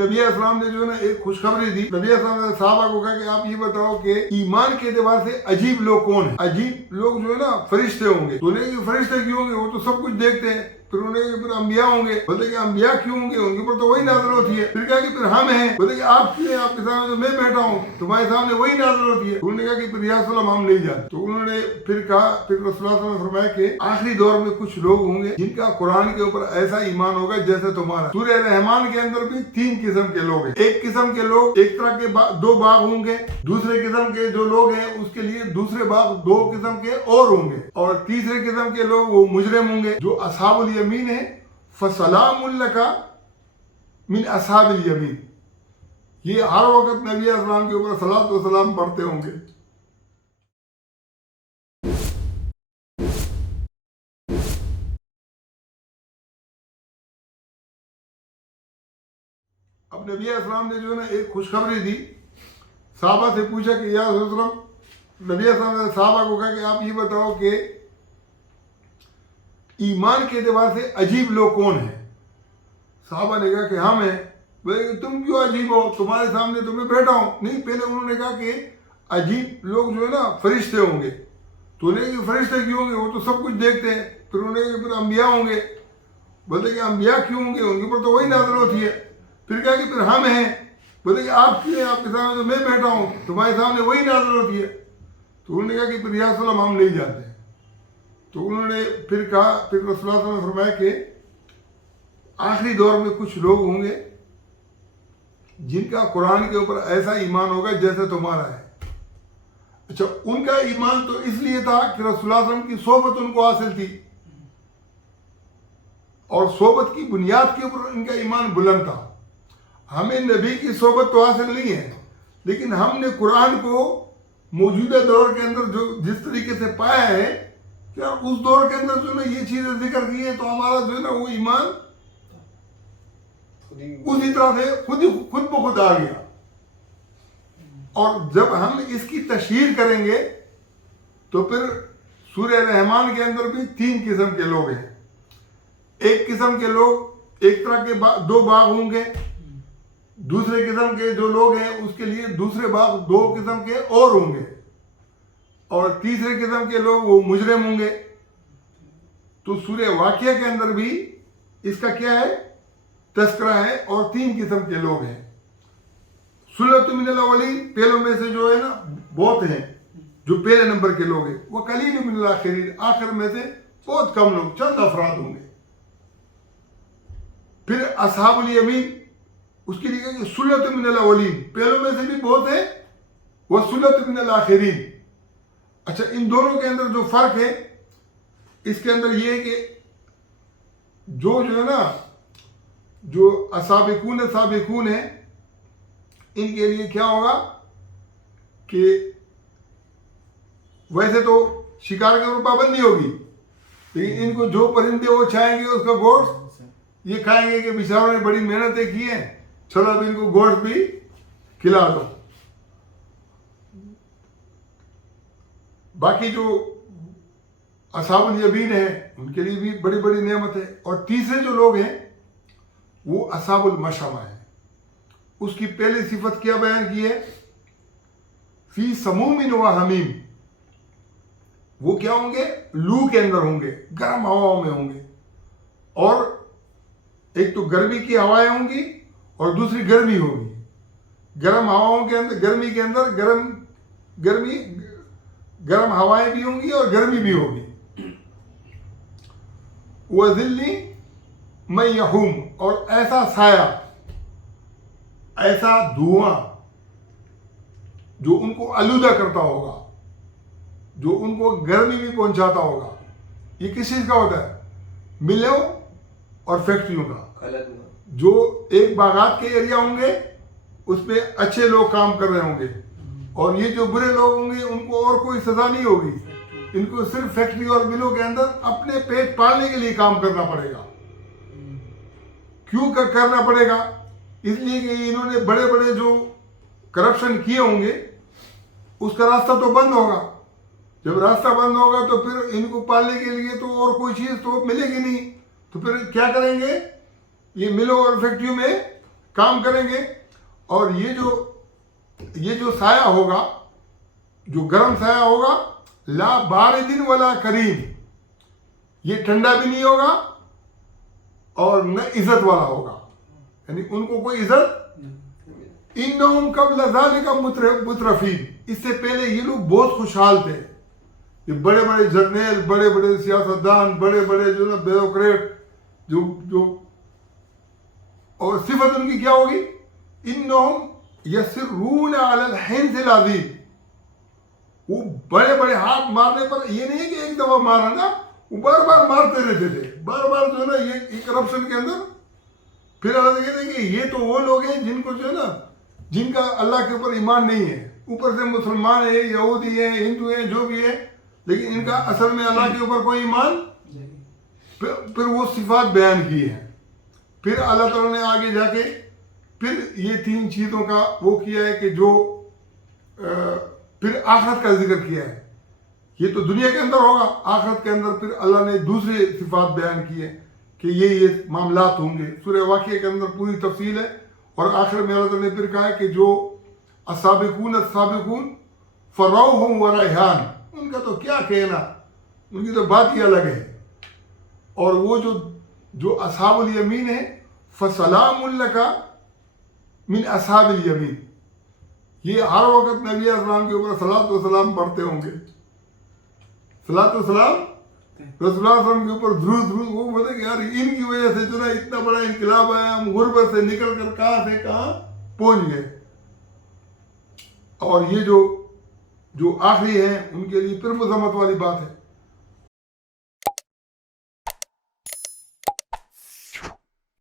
اب نبی اسلام نے جو ہے نا ایک خوشخبری دی. نبی اسلام نے صحابہ کو کہا کہ آپ یہ بتاؤ کہ ایمان کے اعتبار سے عجیب لوگ کون ہیں. عجیب لوگ جو ہے نا فرشتے ہوں گے. تو نے فرشتے کیوں ہوں گے؟ وہ تو سب کچھ دیکھتے ہیں. پھر انہوں نے پھر انبیاء ہوں گے. بولتے کہ انبیاء کیوں ہوں گے؟ ان کے اوپر تو وہی نازل ہوتی ہے. پھر کہا کہ پھر ہم ہیں. بولتے کہ آپ کیوں ہیں؟ آپ کے سامنے تو میں بیٹھا ہوں, تمہارے سامنے وہی نازل ہوتی ہے. انہوں نے کہا کہ پھر یا رسول اللہ ہم نہیں جانتے. تو انہوں نے پھر کہا, پھر رسول اللہ صلی اللہ علیہ وسلم نے فرمایا کہ آخری دور میں کچھ لوگ ہوں گے جن کا قرآن کے اوپر ایسا ایمان ہوگا جیسے تمہارا. سورہ رحمان کے اندر بھی 3 قسم کے لوگ ہیں. ایک قسم کے لوگ ایک طرح کے 2 باغ ہوں گے. دوسرے قسم کے جو لوگ ہیں اس کے لیے دوسرے باغ 2 قسم کے اور ہوں گے. اور تیسرے قسم کے لوگ وہ مجرم ہوں گے جو اصحاب الیمین ہیں. فسلام لک من اصحاب الیمین. یہ ہر وقت نبی اسلام کے اوپر صلاۃ و سلام پڑھتے ہوں گے. اب نبی اسلام نے جو ہے نا ایک خوشخبری دی. صحابہ سے پوچھا کہ یا رسول اللہ, نبی اسلام نے صحابہ کو کہا کہ آپ یہ بتاؤ کہ ایمان کے اعتبار سے عجیب لوگ کون ہیں. صحابہ نے کہا کہ ہم ہیں. بولے کہ تم کیوں عجیب ہو؟ تمہارے سامنے تو میں بیٹھا ہوں. نہیں, پہلے انہوں نے کہا کہ عجیب لوگ جو ہے نا فرشتے ہوں گے. تو نے کہ فرشتے کیوں ہوں گے؟ وہ تو سب کچھ دیکھتے ہیں. پھر انہوں نے کہ پھر انبیاء ہوں گے. بولتے کہ انبیاء کیوں ہوں گے؟ ان کے اوپر تو وہی نازل ہوتی ہے. پھر کہا کہ پھر ہم ہیں. بولتے کہ آپ کیوں ہیں؟ آپ کے سامنے تو میں بیٹھا ہوں, تمہارے سامنے وہی نازل ہوتی ہے. تو انہوں نے کہا کہ پھر یا رسول اللہ ہم نہیں جانتے. تو انہوں نے پھر کہا, پھر رسول اللہ صلی اللہ علیہ وسلم نے فرمایا کہ آخری دور میں کچھ لوگ ہوں گے جن کا قرآن کے اوپر ایسا ایمان ہوگا جیسے تمہارا ہے. اچھا, ان کا ایمان تو اس لیے تھا کہ رسول اللہ صلی اللہ علیہ وسلم کی صحبت ان کو حاصل تھی, اور صحبت کی بنیاد کے اوپر ان کا ایمان بلند تھا. ہمیں نبی کی صحبت تو حاصل نہیں ہے, لیکن ہم نے قرآن کو موجودہ دور کے اندر جو جس طریقے سے پایا ہے, کیا اس دور کے اندر جو ہے یہ چیزیں ذکر کی ہیں, تو ہمارا جو ہے نا وہ ایمان اسی طرح سے خود بخود آ گیا. اور جب ہم اس کی تشہیر کریں گے تو پھر سورہ رحمان کے اندر بھی 3 قسم کے لوگ ہیں. ایک قسم کے لوگ ایک طرح کے 2 باغ ہوں گے. دوسرے قسم کے جو لوگ ہیں اس کے لیے دوسرے باغ 2 قسم کے اور ہوں گے. اور تیسرے قسم کے لوگ وہ مجرم ہوں گے. تو سورہ واقعہ کے اندر بھی اس کا کیا ہے, تذکرہ ہے, اور 3 قسم کے لوگ ہیں. سلۃ من الاولین, پہلوں میں سے جو ہے نا بہت ہیں جو پہلے نمبر کے لوگ ہیں. وہ قلیل من الاخرین, آخر میں سے بہت کم لوگ, چند افراد ہوں گے. پھر اصحاب الیمین, اس کے لیے کہ سلۃ من الاولین, پہلوں میں سے بھی بہت ہیں, وہ سلۃ من الاخرین. اچھا, ان دونوں کے اندر جو فرق ہے اس کے اندر یہ ہے کہ جو ہے نا جو سابقون ہیں, ان کے لیے کیا ہوگا کہ ویسے تو شکار کے اوپر پابندی ہوگی, لیکن ان کو جو پرندے وہ چاہیں گے اس کا گوشت یہ کھائیں گے کہ بیچاروں نے بڑی محنتیں کی ہیں, چلو اب ان کو گوشت بھی کھلا دو. باقی جو اصحاب الیمین ہیں ان کے لیے بھی بڑی بڑی نعمت ہے. اور تیسرے جو لوگ ہیں وہ اصحاب المشأمہ ہیں. اس کی پہلی صفت کیا بیان کی ہے, فی سموم و حمیم. وہ کیا ہوں گے؟ لو کے اندر ہوں گے, گرم ہواؤں میں ہوں گے. اور ایک تو گرمی کی ہوائیں ہوں گی اور دوسری گرمی ہوگی. گرم ہواؤں کے اندر, گرمی کے اندر گرم ہوائیں بھی ہوں گی اور گرمی بھی ہوگی. وَظِلٍّ مَّن یحوم, اور ایسا سایہ, ایسا دھواں جو ان کو آلودہ کرتا ہوگا, جو ان کو گرمی بھی پہنچاتا ہوگا. یہ کس چیز کا ہوتا ہے؟ ملوں اور فیکٹریوں کا. جو ایک باغات کے ایریا ہوں گے اس پہ اچھے لوگ کام کر رہے ہوں گے, اور یہ جو برے لوگ ہوں گے ان کو اور کوئی سزا نہیں ہوگی. ان کو صرف فیکٹری اور ملوں کے اندر اپنے پیٹ پالنے کے لیے کام کرنا پڑے گا. کیوں کرنا پڑے گا؟ اس لیے کہ انہوں نے بڑے بڑے جو کرپشن کیے ہوں گے اس کا راستہ تو بند ہوگا. جب راستہ بند ہوگا تو پھر ان کو پالنے کے لیے تو اور کوئی چیز تو ملے گی نہیں. تو پھر کیا کریں گے؟ یہ ملوں اور فیکٹریوں میں کام کریں گے. اور یہ جو سایہ ہوگا, جو گرم سایہ ہوگا, لا بارد ولا کریم, یہ ٹھنڈا بھی نہیں ہوگا اور نہ عزت والا ہوگا, یعنی ان کو کوئی عزت. انہم قبل ذالک مترفین, اس سے پہلے یہ لوگ بہت خوشحال تھے. یہ بڑے بڑے جرنیل, بڑے بڑے سیاستدان, بڑے بڑے جو نا بیوروکریٹ, جو اور صفت ان کی کیا ہوگی؟ انہم یسرون علی الحنث العظیم, وہ بڑے بڑے ہاتھ مارنے پر, یہ نہیں ہے کہ ایک دفعہ مارا نا, وہ بار بار مارتے رہتے تھے, بار بار جو ہے نا یہ کرپشن کے اندر. پھر اللہ کہتے ہیں کہ یہ تو وہ لوگ ہیں جن کو جو ہے نا, جن کا اللہ کے اوپر ایمان نہیں ہے, اوپر سے مسلمان ہیں, یہودی ہیں, ہندو ہیں, جو بھی ہے, لیکن ان کا اصل میں اللہ کے اوپر کوئی ایمان. پھر وہ صفات بیان کی ہیں. پھر اللہ تعالیٰ نے آگے جا کے پھر یہ 3 چیزوں کا وہ کیا ہے کہ جو پھر آخرت کا ذکر کیا ہے. یہ تو دنیا کے اندر ہوگا, آخرت کے اندر پھر اللہ نے دوسرے صفات بیان کی ہے کہ یہ معاملات ہوں گے. سورہ واقعہ کے اندر پوری تفصیل ہے. اور آخر میں اللہ تعالیٰ نے پھر کہا ہے کہ جو السابقون فروح و ریحان, ان کا تو کیا کہنا, ان کی تو بات ہی الگ ہے. اور وہ جو اصحاب الیمین ہے, فسلام لک من اصحاب الیمین, یہ ہر وقت نبی علیہ السلام کے اوپر صلاۃ و سلام پڑھتے ہوں گے. صلاۃ و سلام رسول اللہ صلی اللہ علیہ وسلم کے اوپر درود. وہ بولے کہ یار ان کی وجہ سے جو نا اتنا بڑا انقلاب آیا, ہم غربت سے نکل کر کہاں سے کہاں پہنچ گئے. اور یہ جو آخری ہیں ان کے لیے پھر مذمت والی بات ہے.